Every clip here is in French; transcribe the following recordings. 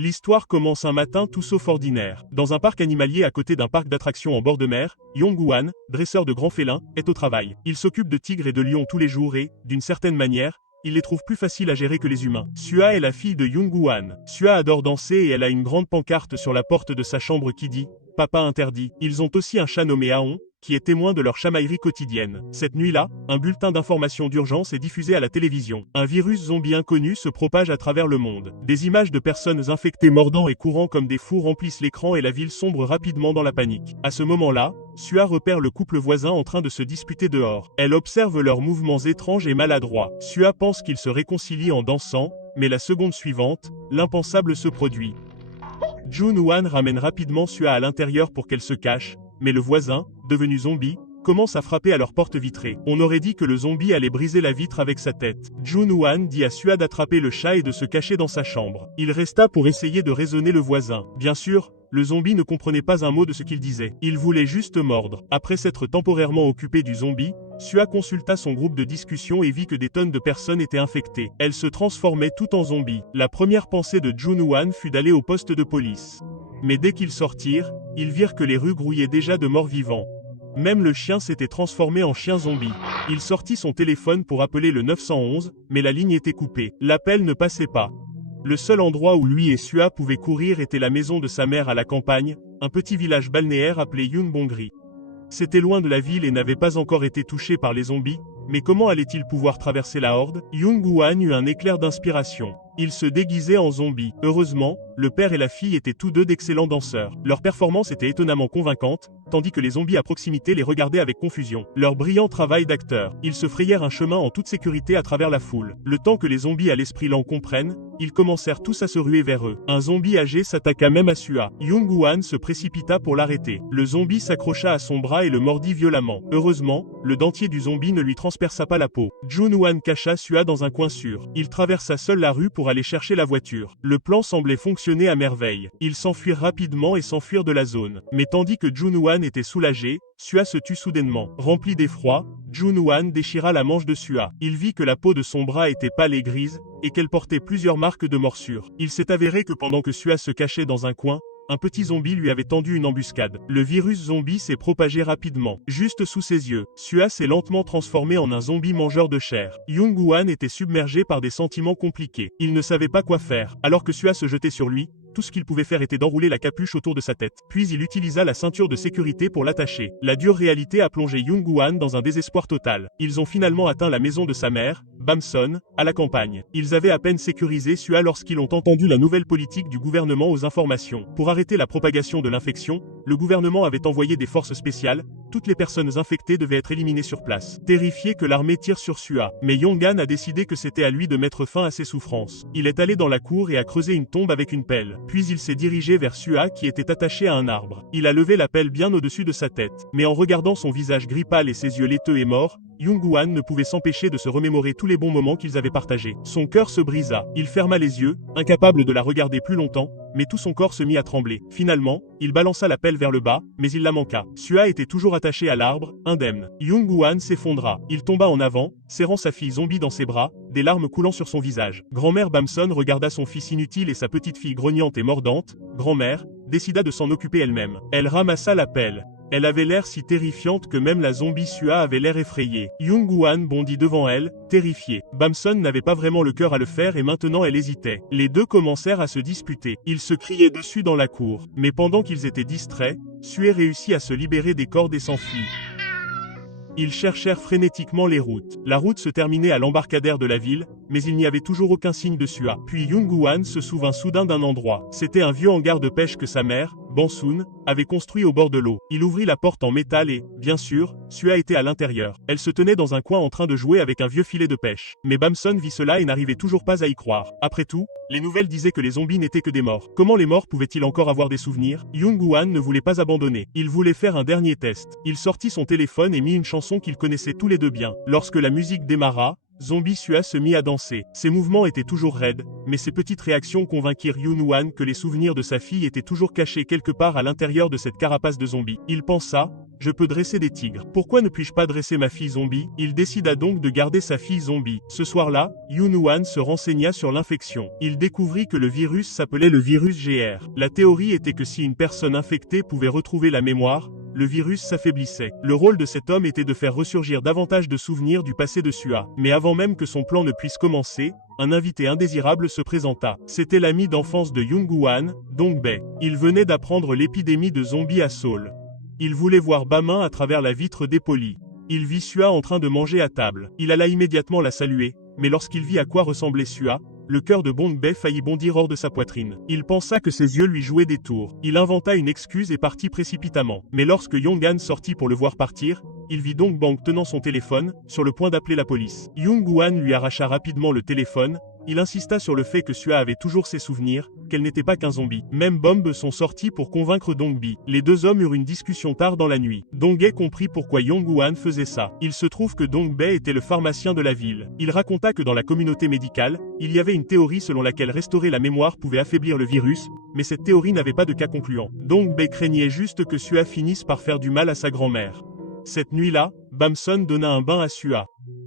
L'histoire commence un matin tout sauf ordinaire. Dans un parc animalier à côté d'un parc d'attractions en bord de mer, Yong-Wan, dresseur de grands félins, est au travail. Il s'occupe de tigres et de lions tous les jours et, d'une certaine manière, il les trouve plus faciles à gérer que les humains. Sua est la fille de Yong-Wan. Sua adore danser et elle a une grande pancarte sur la porte de sa chambre qui dit « Papa interdit ». Ils ont aussi un chat nommé Aon, qui est témoin de leur chamaillerie quotidienne. Cette nuit-là, un bulletin d'information d'urgence est diffusé à la télévision. Un virus zombie inconnu se propage à travers le monde. Des images de personnes infectées mordant et courant comme des fous remplissent l'écran et la ville sombre rapidement dans la panique. À ce moment-là, Sua repère le couple voisin en train de se disputer dehors. Elle observe leurs mouvements étranges et maladroits. Sua pense qu'ils se réconcilient en dansant, mais la seconde suivante, l'impensable se produit. Jun-Wan ramène rapidement Sua à l'intérieur pour qu'elle se cache, mais le voisin, devenu zombie, commence à frapper à leur porte vitrée. On aurait dit que le zombie allait briser la vitre avec sa tête. Jun-Wan dit à Sua d'attraper le chat et de se cacher dans sa chambre. Il resta pour essayer de raisonner le voisin. Bien sûr, le zombie ne comprenait pas un mot de ce qu'il disait. Il voulait juste mordre. Après s'être temporairement occupé du zombie, Sua consulta son groupe de discussion et vit que des tonnes de personnes étaient infectées. Elles se transformaient toutes en zombies. La première pensée de Jun-Wan fut d'aller au poste de police. Mais dès qu'ils sortirent, ils virent que les rues grouillaient déjà de morts vivants. Même le chien s'était transformé en chien zombie. Il sortit son téléphone pour appeler le 911, mais la ligne était coupée. L'appel ne passait pas. Le seul endroit où lui et Sua pouvaient courir était la maison de sa mère à la campagne, un petit village balnéaire appelé Yunbongri. C'était loin de la ville et n'avait pas encore été touché par les zombies, mais comment allait-il pouvoir traverser la horde? Yong-Wan eut un éclair d'inspiration. Il se déguisait en zombie. Heureusement, le père et la fille étaient tous deux d'excellents danseurs. Leur performance était étonnamment convaincante, tandis que les zombies à proximité les regardaient avec confusion. Leur brillant travail d'acteur. Ils se frayèrent un chemin en toute sécurité à travers la foule. Le temps que les zombies à l'esprit lent comprennent, ils commencèrent tous à se ruer vers eux. Un zombie âgé s'attaqua même à Sua. Yong-Wan se précipita pour l'arrêter. Le zombie s'accrocha à son bras et le mordit violemment. Heureusement, le dentier du zombie ne lui transperça pas la peau. Jun-Wan cacha Sua dans un coin sûr. Il traversa seul la rue pour aller chercher la voiture. Le plan semblait fonctionner à merveille. Ils s'enfuirent rapidement et s'enfuirent de la zone. Mais tandis que Jun-Wan était soulagé, Sua se tut soudainement. Rempli d'effroi, Jun-Wan déchira la manche de Sua. Il vit que la peau de son bras était pâle et grise, et qu'elle portait plusieurs marques de morsures. Il s'est avéré que pendant que Sua se cachait dans un coin, un petit zombie lui avait tendu une embuscade. Le virus zombie s'est propagé rapidement. Juste sous ses yeux, Sua s'est lentement transformé en un zombie mangeur de chair. Yong-Wan était submergé par des sentiments compliqués. Il ne savait pas quoi faire. Alors que Sua se jetait sur lui, tout ce qu'il pouvait faire était d'enrouler la capuche autour de sa tête. Puis il utilisa la ceinture de sécurité pour l'attacher. La dure réalité a plongé Yong-Wan dans un désespoir total. Ils ont finalement atteint la maison de sa mère, Bamson, à la campagne. Ils avaient à peine sécurisé Sua lorsqu'ils ont entendu la nouvelle politique du gouvernement aux informations. Pour arrêter la propagation de l'infection, le gouvernement avait envoyé des forces spéciales. Toutes les personnes infectées devaient être éliminées sur place. Terrifié que l'armée tire sur Sua, mais Yong-Wan a décidé que c'était à lui de mettre fin à ses souffrances. Il est allé dans la cour et a creusé une tombe avec une pelle. Puis il s'est dirigé vers Sua qui était attaché à un arbre. Il a levé la pelle bien au-dessus de sa tête. Mais en regardant son visage gris pâle et ses yeux laiteux et morts, Yong-Wan ne pouvait s'empêcher de se remémorer tous les bons moments qu'ils avaient partagés. Son cœur se brisa. Il ferma les yeux, incapable de la regarder plus longtemps, mais tout son corps se mit à trembler. Finalement, il balança la pelle vers le bas, mais il la manqua. Sua était toujours attaché à l'arbre, indemne. Yong-Wan s'effondra. Il tomba en avant, serrant sa fille zombie dans ses bras, des larmes coulant sur son visage. Grand-mère Bamson regarda son fils inutile et sa petite fille grognante et mordante. Grand-mère décida de s'en occuper elle-même. Elle ramassa la pelle. Elle avait l'air si terrifiante que même la zombie Sua avait l'air effrayée. Yong-Wan bondit devant elle, terrifiée. Bamson n'avait pas vraiment le cœur à le faire et maintenant elle hésitait. Les deux commencèrent à se disputer. Ils se criaient dessus dans la cour. Mais pendant qu'ils étaient distraits, Sua réussit à se libérer des cordes et s'enfuit. Ils cherchèrent frénétiquement les routes. La route se terminait à l'embarcadère de la ville, mais il n'y avait toujours aucun signe de Sua. Puis Yong-Wan se souvint soudain d'un endroit. C'était un vieux hangar de pêche que sa mère, Bansun, avait construit au bord de l'eau. Il ouvrit la porte en métal et, bien sûr, Sua était à l'intérieur. Elle se tenait dans un coin en train de jouer avec un vieux filet de pêche. Mais Bamson vit cela et n'arrivait toujours pas à y croire. Après tout, les nouvelles disaient que les zombies n'étaient que des morts. Comment les morts pouvaient-ils encore avoir des souvenirs? Yong-Wan ne voulait pas abandonner. Il voulait faire un dernier test. Il sortit son téléphone et mit une chanson qu'ils connaissaient tous les deux bien. Lorsque la musique démarra, Zombie Sua se mit à danser. Ses mouvements étaient toujours raides, mais ses petites réactions convainquirent Yong-Wan que les souvenirs de sa fille étaient toujours cachés quelque part à l'intérieur de cette carapace de zombie. Il pensa, je peux dresser des tigres. Pourquoi ne puis-je pas dresser ma fille zombie? Il décida donc de garder sa fille zombie. Ce soir-là, Yun-Hwan se renseigna sur l'infection. Il découvrit que le virus s'appelait le virus GR. La théorie était que si une personne infectée pouvait retrouver la mémoire, le virus s'affaiblissait. Le rôle de cet homme était de faire ressurgir davantage de souvenirs du passé de Sua. Mais avant même que son plan ne puisse commencer, un invité indésirable se présenta. C'était l'ami d'enfance de Young-Hwan, Dong-Bae. Il venait d'apprendre l'épidémie de zombies à Seoul. Il voulait voir Bamin à travers la vitre dépolie. Il vit Sua en train de manger à table. Il alla immédiatement la saluer, mais lorsqu'il vit à quoi ressemblait Sua, le cœur de Dong-Bae faillit bondir hors de sa poitrine. Il pensa que ses yeux lui jouaient des tours. Il inventa une excuse et partit précipitamment. Mais lorsque Yong-Han sortit pour le voir partir, il vit Dong-Bang tenant son téléphone, sur le point d'appeler la police. Young-Hwan lui arracha rapidement le téléphone. Il insista sur le fait que Sua avait toujours ses souvenirs, qu'elle n'était pas qu'un zombie. Même Bomb sont sortis pour convaincre Dong-Bi. Les deux hommes eurent une discussion tard dans la nuit. Dong-Bae comprit pourquoi Young-Hwan faisait ça. Il se trouve que Dong-Bae était le pharmacien de la ville. Il raconta que dans la communauté médicale, il y avait une théorie selon laquelle restaurer la mémoire pouvait affaiblir le virus, mais cette théorie n'avait pas de cas concluant. Dong-Bae craignait juste que Sua finisse par faire du mal à sa grand-mère. Cette nuit-là, Bamson donna un bain à Sua.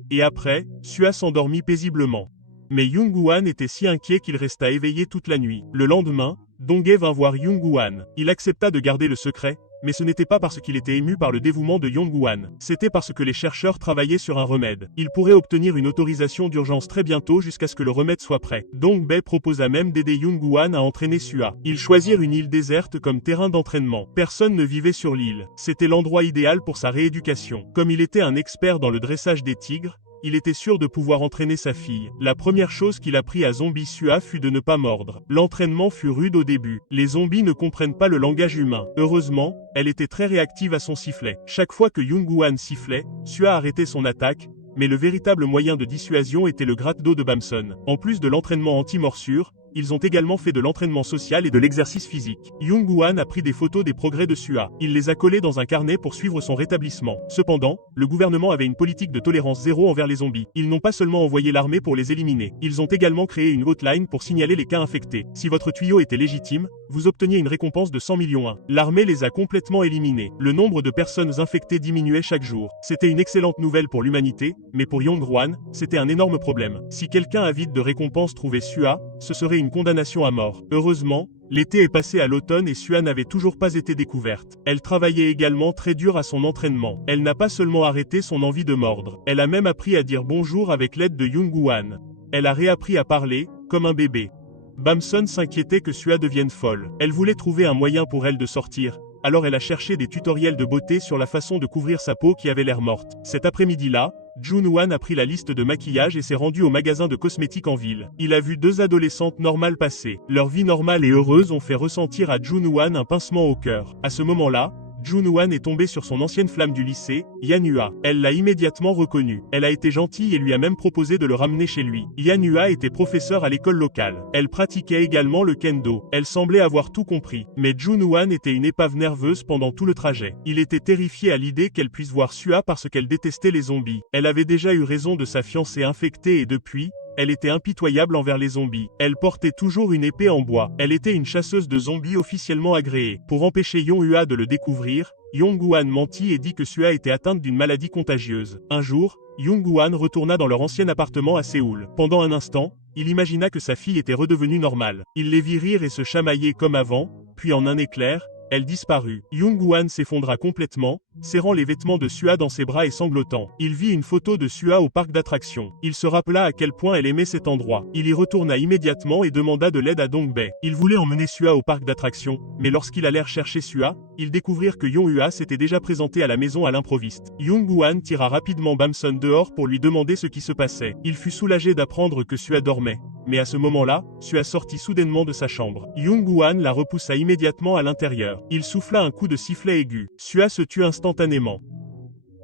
Et après, Sua s'endormit paisiblement. Mais Young-Hwan était si inquiet qu'il resta éveillé toute la nuit. Le lendemain, Dong-Bae vint voir Young-Hwan. Il accepta de garder le secret, mais ce n'était pas parce qu'il était ému par le dévouement de Young-Hwan. C'était parce que les chercheurs travaillaient sur un remède. Ils pourraient obtenir une autorisation d'urgence très bientôt jusqu'à ce que le remède soit prêt. Dong-Bae proposa même d'aider Young-Hwan à entraîner Sua. Ils choisirent une île déserte comme terrain d'entraînement. Personne ne vivait sur l'île. C'était l'endroit idéal pour sa rééducation. Comme il était un expert dans le dressage des tigres, il était sûr de pouvoir entraîner sa fille. La première chose qu'il apprit à Zombie Sua fut de ne pas mordre. L'entraînement fut rude au début. Les zombies ne comprennent pas le langage humain. Heureusement, elle était très réactive à son sifflet. Chaque fois que Young-Hwan sifflait, Sua arrêtait son attaque, mais le véritable moyen de dissuasion était le gratte-dos de Bamson. En plus de l'entraînement anti-morsure, ils ont également fait de l'entraînement social et de l'exercice physique. Young-Hwan a pris des photos des progrès de Sua. Il les a collées dans un carnet pour suivre son rétablissement. Cependant, le gouvernement avait une politique de tolérance zéro envers les zombies. Ils n'ont pas seulement envoyé l'armée pour les éliminer. Ils ont également créé une hotline pour signaler les cas infectés. Si votre tuyau était légitime, vous obteniez une récompense de 100 millions. L'armée les a complètement éliminés. Le nombre de personnes infectées diminuait chaque jour. C'était une excellente nouvelle pour l'humanité, mais pour Young-Hwan, c'était un énorme problème. Si quelqu'un avide de récompense trouvait Sua, ce serait une condamnation à mort. Heureusement, l'été est passé à l'automne et Sua n'avait toujours pas été découverte. Elle travaillait également très dur à son entraînement. Elle n'a pas seulement arrêté son envie de mordre. Elle a même appris à dire bonjour avec l'aide de Young-Hwan. Elle a réappris à parler, comme un bébé. Bamson s'inquiétait que Sua devienne folle. Elle voulait trouver un moyen pour elle de sortir, alors elle a cherché des tutoriels de beauté sur la façon de couvrir sa peau qui avait l'air morte. Cet après-midi-là, Jun-Hwan a pris la liste de maquillage et s'est rendu au magasin de cosmétiques en ville. Il a vu deux adolescentes normales passer. Leur vie normale et heureuse ont fait ressentir à Jun-Hwan un pincement au cœur. À ce moment-là, Jun-Hwan est tombée sur son ancienne flamme du lycée, Yan-Hua. Elle l'a immédiatement reconnu. Elle a été gentille et lui a même proposé de le ramener chez lui. Yan-Hua était professeure à l'école locale. Elle pratiquait également le kendo. Elle semblait avoir tout compris. Mais Jun-Hwan était une épave nerveuse pendant tout le trajet. Il était terrifié à l'idée qu'elle puisse voir Sua parce qu'elle détestait les zombies. Elle avait déjà eu raison de sa fiancée infectée et depuis, elle était impitoyable envers les zombies. Elle portait toujours une épée en bois. Elle était une chasseuse de zombies officiellement agréée. Pour empêcher Yong-Hua de le découvrir, Young-Hwan mentit et dit que Sua était atteinte d'une maladie contagieuse. Un jour, Young-Hwan retourna dans leur ancien appartement à Séoul. Pendant un instant, il imagina que sa fille était redevenue normale. Il les vit rire et se chamailler comme avant, puis en un éclair, elle disparut. Young-Hwan s'effondra complètement, serrant les vêtements de Sua dans ses bras et sanglotant. Il vit une photo de Sua au parc d'attractions. Il se rappela à quel point elle aimait cet endroit. Il y retourna immédiatement et demanda de l'aide à Dong-Bae. Il voulait emmener Sua au parc d'attractions, mais lorsqu'il allèrent chercher Sua, ils découvrirent que Yong-Hua s'était déjà présenté à la maison à l'improviste. Young-Hwan tira rapidement Bamson dehors pour lui demander ce qui se passait. Il fut soulagé d'apprendre que Sua dormait. Mais à ce moment-là, Sua sortit soudainement de sa chambre. Young-Hwan la repoussa immédiatement à l'intérieur. Il souffla un coup de sifflet aigu. Sua se tut instantanément.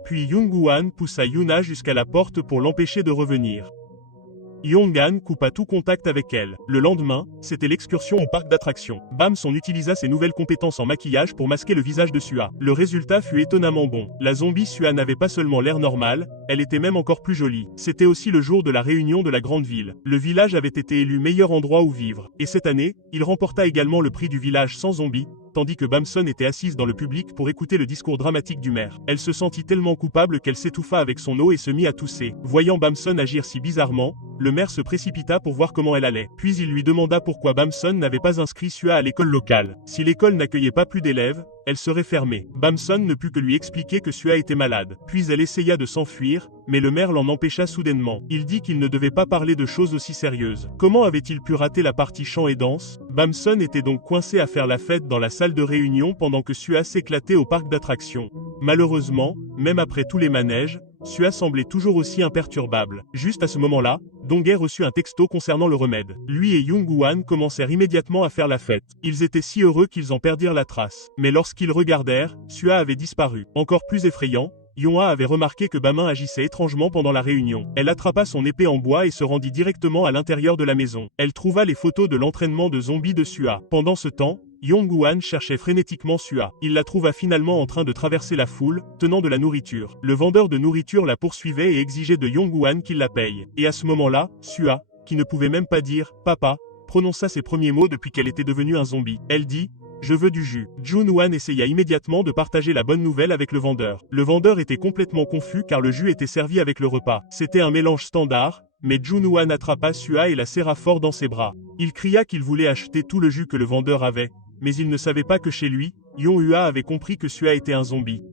Puis Young-Hwan poussa Yuna jusqu'à la porte pour l'empêcher de revenir. Yong-Han coupa tout contact avec elle. Le lendemain, c'était l'excursion au parc d'attractions. Bamson utilisa ses nouvelles compétences en maquillage pour masquer le visage de Sua. Le résultat fut étonnamment bon. La zombie Sua n'avait pas seulement l'air normal, elle était même encore plus jolie. C'était aussi le jour de la réunion de la grande ville. Le village avait été élu meilleur endroit où vivre. Et cette année, il remporta également le prix du village sans zombies, tandis que Bamson était assise dans le public pour écouter le discours dramatique du maire. Elle se sentit tellement coupable qu'elle s'étouffa avec son eau et se mit à tousser. Voyant Bamson agir si bizarrement, le maire se précipita pour voir comment elle allait. Puis il lui demanda pourquoi Bamson n'avait pas inscrit Sua à l'école locale. Si l'école n'accueillait pas plus d'élèves, elle serait fermée. Bamson ne put que lui expliquer que Sua était malade. Puis elle essaya de s'enfuir, mais le maire l'en empêcha soudainement. Il dit qu'il ne devait pas parler de choses aussi sérieuses. Comment avait-il pu rater la partie chant et danse? Bamson était donc coincé à faire la fête dans la salle de réunion pendant que Sua s'éclatait au parc d'attractions. Malheureusement, même après tous les manèges, Sua semblait toujours aussi imperturbable. Juste à ce moment-là, Donghae reçut un texto concernant le remède. Lui et Young-Won commencèrent immédiatement à faire la fête. Ils étaient si heureux qu'ils en perdirent la trace. Mais lorsqu'ils regardèrent, Sua avait disparu. Encore plus effrayant, Yonha avait remarqué que Bamin agissait étrangement pendant la réunion. Elle attrapa son épée en bois et se rendit directement à l'intérieur de la maison. Elle trouva les photos de l'entraînement de zombies de Sua. Pendant ce temps, Young-Won cherchait frénétiquement Sua. Il la trouva finalement en train de traverser la foule, tenant de la nourriture. Le vendeur de nourriture la poursuivait et exigeait de Young-Won qu'il la paye. Et à ce moment-là, Sua, qui ne pouvait même pas dire « papa », prononça ses premiers mots depuis qu'elle était devenue un zombie. Elle dit « Je veux du jus ». Jun-Wan essaya immédiatement de partager la bonne nouvelle avec le vendeur. Le vendeur était complètement confus car le jus était servi avec le repas. C'était un mélange standard, mais Jun-Wan attrapa Sua et la serra fort dans ses bras. Il cria qu'il voulait acheter tout le jus que le vendeur avait, mais il ne savait pas que chez lui, Yonhua avait compris que Sua était un zombie.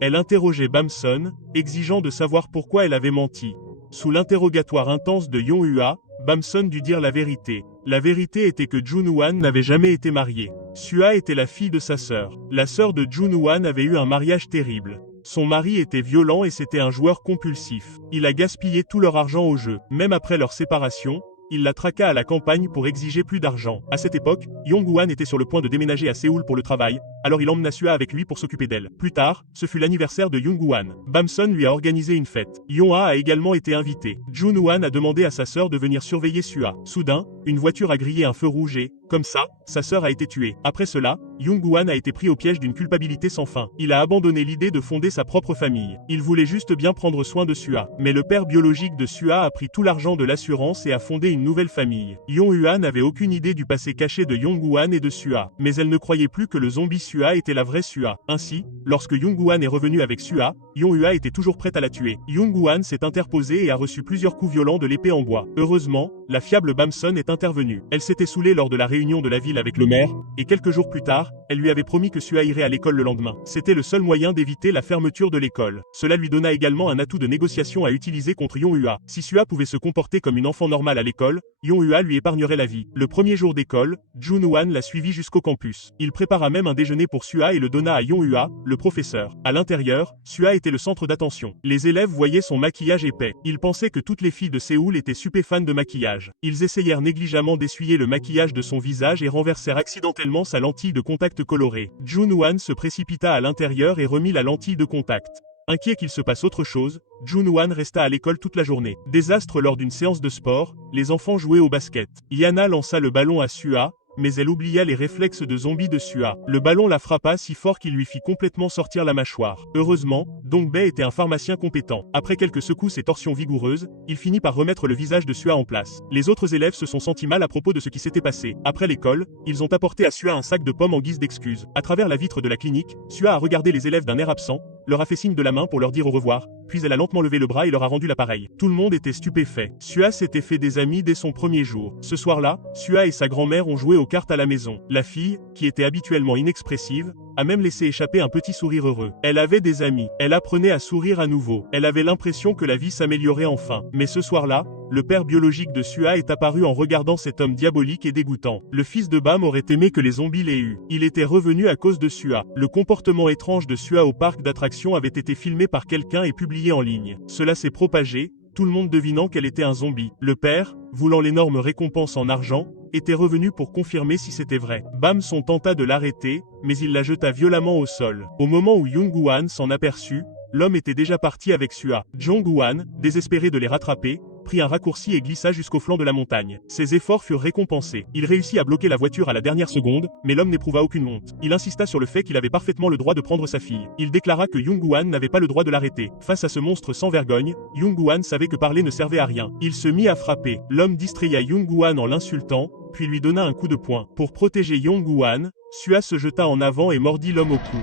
Elle interrogeait Bamson, exigeant de savoir pourquoi elle avait menti. Sous l'interrogatoire intense de Yonhua, Bamson dut dire la vérité. La vérité était que Jun-Wan n'avait jamais été marié. Sua était la fille de sa sœur. La sœur de Jun-Wan avait eu un mariage terrible. Son mari était violent et c'était un joueur compulsif. Il a gaspillé tout leur argent au jeu. Même après leur séparation, il la traqua à la campagne pour exiger plus d'argent. À cette époque, Young-Wan était sur le point de déménager à Séoul pour le travail, alors il emmena Sua avec lui pour s'occuper d'elle. Plus tard, ce fut l'anniversaire de Young-Wan. Bamson lui a organisé une fête. Yonha a également été invité. Jun-Wan a demandé à sa sœur de venir surveiller Sua. Soudain, une voiture a grillé un feu rouge et, comme ça, sa sœur a été tuée. Après cela, Young-Wan a été pris au piège d'une culpabilité sans fin. Il a abandonné l'idée de fonder sa propre famille. Il voulait juste bien prendre soin de Sua. Mais le père biologique de Sua a pris tout l'argent de l'assurance et a fondé une nouvelle famille. Yonhua n'avait aucune idée du passé caché de Young-Wan et de Sua. Mais elle ne croyait plus que le zombie Sua était la vraie Sua. Ainsi, lorsque Young-Wan est revenu avec Sua, Yonhua était toujours prête à la tuer. Young-Wan s'est interposé et a reçu plusieurs coups violents de l'épée en bois. Heureusement, la fiable Bamson est intervenue. Elle s'était saoulée lors de la réunion de la ville avec le maire, et quelques jours plus tard, elle lui avait promis que Sua irait à l'école le lendemain. C'était le seul moyen d'éviter la fermeture de l'école. Cela lui donna également un atout de négociation à utiliser contre Yonhua. Si Sua pouvait se comporter comme une enfant normale à l'école, Yonhua lui épargnerait la vie. Le premier jour d'école, Jun-Wan l'a suivi jusqu'au campus. Il prépara même un déjeuner pour Sua et le donna à Yonhua, le professeur. À l'intérieur, Sua était le centre d'attention. Les élèves voyaient son maquillage épais. Ils pensaient que toutes les filles de Séoul étaient stupéfans de maquillage. Ils essayèrent négligemment d'essuyer le maquillage de son visage et renversèrent accidentellement sa lentille de contact colorée. Jun-Wan se précipita à l'intérieur et remit la lentille de contact. Inquiet qu'il se passe autre chose, Jun-Wan resta à l'école toute la journée. Désastre lors d'une séance de sport, les enfants jouaient au basket. Yana lança le ballon à Sua, mais elle oublia les réflexes de zombie de Sua. Le ballon la frappa si fort qu'il lui fit complètement sortir la mâchoire. Heureusement, Dongbae était un pharmacien compétent. Après quelques secousses et torsions vigoureuses, il finit par remettre le visage de Sua en place. Les autres élèves se sont sentis mal à propos de ce qui s'était passé. Après l'école, ils ont apporté à Sua un sac de pommes en guise d'excuse. À travers la vitre de la clinique, Sua a regardé les élèves d'un air absent, leur a fait signe de la main pour leur dire au revoir, puis elle a lentement levé le bras et leur a rendu l'appareil. Tout le monde était stupéfait. Sua s'était fait des amis dès son premier jour. Ce soir-là, Sua et sa grand-mère ont joué aux cartes à la maison. La fille, qui était habituellement inexpressive, a même laissé échapper un petit sourire heureux. Elle avait des amis. Elle apprenait à sourire à nouveau. Elle avait l'impression que la vie s'améliorait enfin. Mais ce soir-là, le père biologique de Sua est apparu en regardant cet homme diabolique et dégoûtant. Le fils de Bam aurait aimé que les zombies l'aient eu. Il était revenu à cause de Sua. Le comportement étrange de Sua au parc d'attractions avait été filmé par quelqu'un et publié en ligne. Cela s'est propagé, tout le monde devinant qu'elle était un zombie. Le père, voulant l'énorme récompense en argent, était revenu pour confirmer si c'était vrai. Bamson tenta de l'arrêter, mais il la jeta violemment au sol. Au moment où Young-Wan s'en aperçut, l'homme était déjà parti avec Sua. Jong-Wan, désespéré de les rattraper, prit un raccourci et glissa jusqu'au flanc de la montagne. Ses efforts furent récompensés. Il réussit à bloquer la voiture à la dernière seconde, mais l'homme n'éprouva aucune honte. Il insista sur le fait qu'il avait parfaitement le droit de prendre sa fille. Il déclara que Young-Wan n'avait pas le droit de l'arrêter. Face à ce monstre sans vergogne, Young-Wan savait que parler ne servait à rien. Il se mit à frapper. L'homme distraya Young-Wan en l'insultant, puis lui donna un coup de poing. Pour protéger Young-Wan, Sua se jeta en avant et mordit l'homme au cou.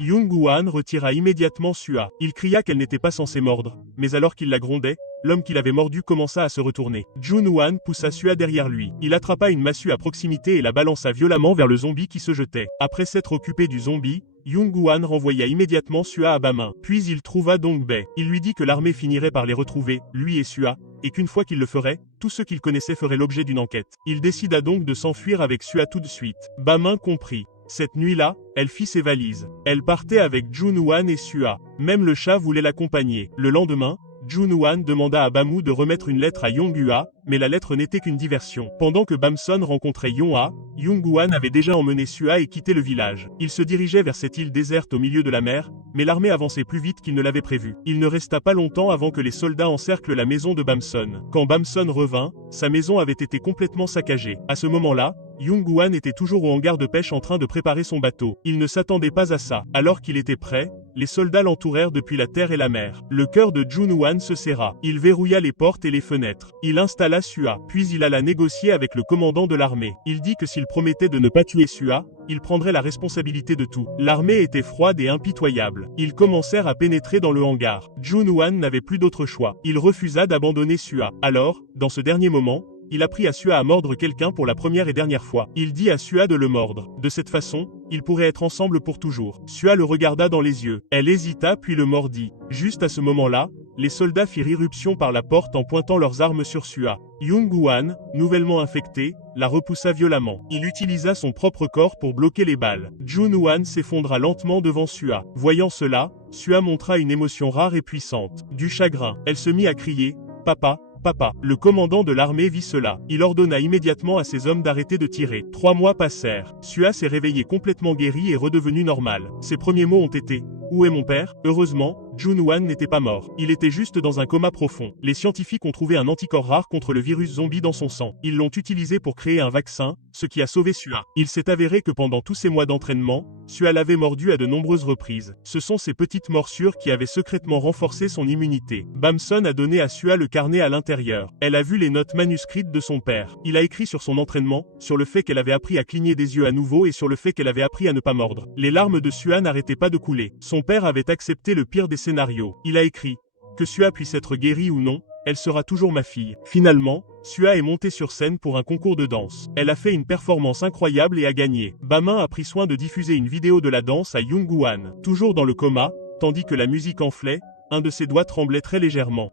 Young Woo-han retira immédiatement Sua. Il cria qu'elle n'était pas censée mordre, mais alors qu'il la grondait, l'homme qui l'avait mordu commença à se retourner. Jun Woo-han poussa Sua derrière lui. Il attrapa une massue à proximité et la balança violemment vers le zombie qui se jetait. Après s'être occupé du zombie, Young Woo-han renvoya immédiatement Sua à Bas-Main. Puis il trouva Dong Bae. Il lui dit que l'armée finirait par les retrouver, lui et Sua, et qu'une fois qu'il le ferait, tous ceux qu'il connaissait feraient l'objet d'une enquête. Il décida donc de s'enfuir avec Sua tout de suite. Bas-Main comprit. Cette nuit-là, elle fit ses valises. Elle partait avec Jun Woo-han et Sua. Même le chat voulait l'accompagner. Le lendemain, Jun Woo-han demanda à Bamu de remettre une lettre à Yong-hwa, mais la lettre n'était qu'une diversion. Pendant que Bamson rencontrait Yong-ha, Young Woo-han avait déjà emmené Sua et quitté le village. Il se dirigeait vers cette île déserte au milieu de la mer, mais l'armée avançait plus vite qu'il ne l'avait prévu. Il ne resta pas longtemps avant que les soldats encerclent la maison de Bamson. Quand Bamson revint, sa maison avait été complètement saccagée. À ce moment-là, Young Woo-han était toujours au hangar de pêche en train de préparer son bateau. Il ne s'attendait pas à ça. Alors qu'il était prêt, les soldats l'entourèrent depuis la terre et la mer. Le cœur de Jun Woo-han se serra. Il verrouilla les portes et les fenêtres. Il installa Sua. Puis il alla négocier avec le commandant de l'armée. Il dit que s'il promettait de ne pas tuer Sua, il prendrait la responsabilité de tout. L'armée était froide et impitoyable. Ils commencèrent à pénétrer dans le hangar. Jun Woo-han n'avait plus d'autre choix. Il refusa d'abandonner Sua. Alors, dans ce dernier moment, il apprit à Sua à mordre quelqu'un pour la première et dernière fois. Il dit à Sua de le mordre. De cette façon, ils pourraient être ensemble pour toujours. Sua le regarda dans les yeux. Elle hésita puis le mordit. Juste à ce moment-là, les soldats firent irruption par la porte en pointant leurs armes sur Sua. Young Woo-han, nouvellement infecté, la repoussa violemment. Il utilisa son propre corps pour bloquer les balles. Jun Woo-han s'effondra lentement devant Sua. Voyant cela, Sua montra une émotion rare et puissante. Du chagrin. Elle se mit à crier « Papa ». Papa. Le commandant de l'armée vit cela. Il ordonna immédiatement à ses hommes d'arrêter de tirer. 3 mois passèrent. Sua s'est réveillé complètement guéri et redevenu normal. Ses premiers mots ont été « Où est mon père ?» Heureusement, Jun Woo-han n'était pas mort. Il était juste dans un coma profond. Les scientifiques ont trouvé un anticorps rare contre le virus zombie dans son sang. Ils l'ont utilisé pour créer un vaccin, ce qui a sauvé Sua. Il s'est avéré que pendant tous ces mois d'entraînement, Sua l'avait mordu à de nombreuses reprises. Ce sont ces petites morsures qui avaient secrètement renforcé son immunité. Bamson a donné à Sua le carnet à l'intérieur. Elle a vu les notes manuscrites de son père. Il a écrit sur son entraînement, sur le fait qu'elle avait appris à cligner des yeux à nouveau et sur le fait qu'elle avait appris à ne pas mordre. Les larmes de Sua n'arrêtaient pas de couler. Son père avait accepté le pire des scénarios. Il a écrit « Que Sua puisse être guérie ou non, elle sera toujours ma fille. » Finalement, Sua est montée sur scène pour un concours de danse. Elle a fait une performance incroyable et a gagné. Bas-Main a pris soin de diffuser une vidéo de la danse à Young Woo-han. Toujours dans le coma, tandis que la musique enflait, un de ses doigts tremblait très légèrement.